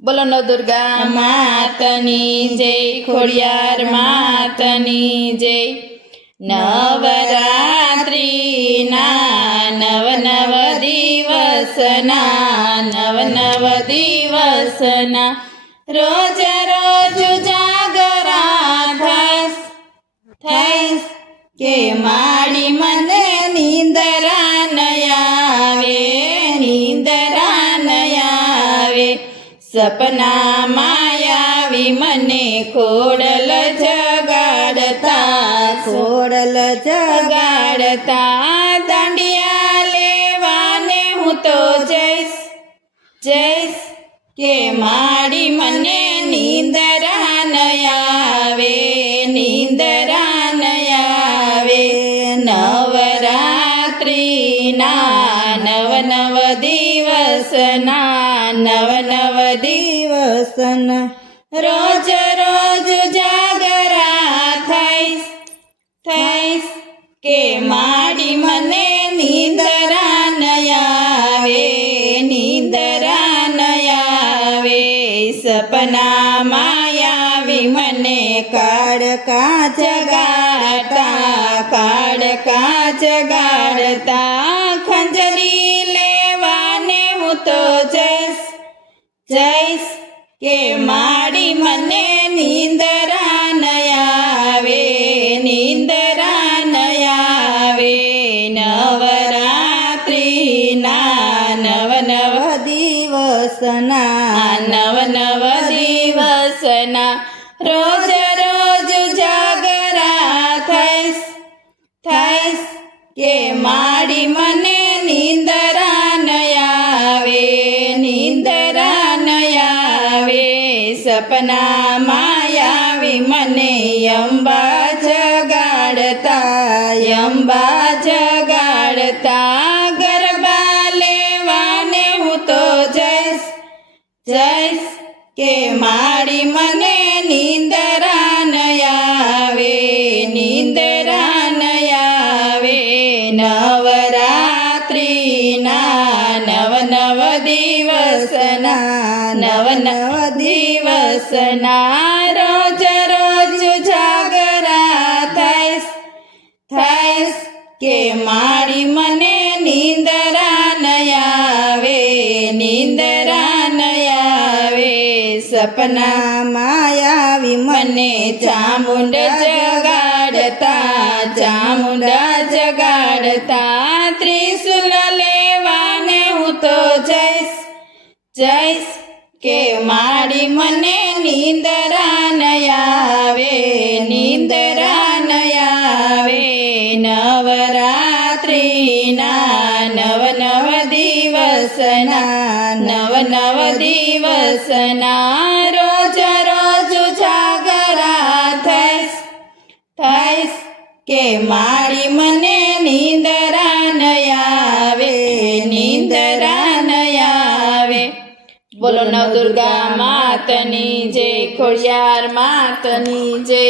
બોલો નવદુર્ગા માતની જય, ખોડિયાર માતની જય। નવરાત્રિના નવ નવ દિવસના, નવ નવ દિવસના રોજ રોજ જાગરા થઈશ કે મારી મને નિંદરા ન આવે, નિંદરા ન આવે। સપનામાં આવી મને ખોડલ જગાડતા, ખોડલ જગાડતા દાંડિયા લેવાને હું તો જઈશ, જઈશ કે મારી મને નિંદરા ન આવે, નિંદરા ન આવે। નવરાત્રિના નવ નવ દિવસના, નવ નવ દિવસના રોજ રોજ જાગરા થઈશ કે મારી મને નિંદરા ન આવે, નિંદરા ન આવે। સપનામાં આવી મને કાળકા જગાડતા, કાળકા જગાડતા ખંજરી લેવાને હું તો જઈશ, જઈશ કે મારી મને નિંદરા ન આવે, નિંદરા ન આવે। નવરાત્રિના નવ નવ દિવસના, નવ નવ દિવસના રોજ રોજ જાગરા થઈશ કે મારી મને નિંદરા ન આવે, નિંદરા ન આવે। સપનામાં આવી મને અંબા જગાડતા, અંબા જગાડતા ગરબા લેવાને હું તો જઈશ, જઈશ કે મારી મને નિંદરા ન આવે, નિંદરા ન આવે। નવરાત્રિના નવ નવ દિવસના, નવ નવ દિવસના રોજ રોજ જાગરા થઈશ કે મારી મને નિંદરા ન આવે, નિંદરા ન આવે। સપનામાં આવી મને ચામુંડ જગાડતા, ચામુંડા જગાડતા ત્રિશુલ લેવાને હું તો જઈશ, જઈશ કે મારી મને નિંદરા ન આવે, નિંદરા ન આવે। નવરાત્રિના નવ નવ દિવસના, નવ નવ દિવસના રોજ રોજ જાગરા થઈશ કે મારી મને નિંદરા ન આવે, નિંદરા ન આવે। બોલો નવદુર્ગા માતની જય, ખોડિયાર માતની જય।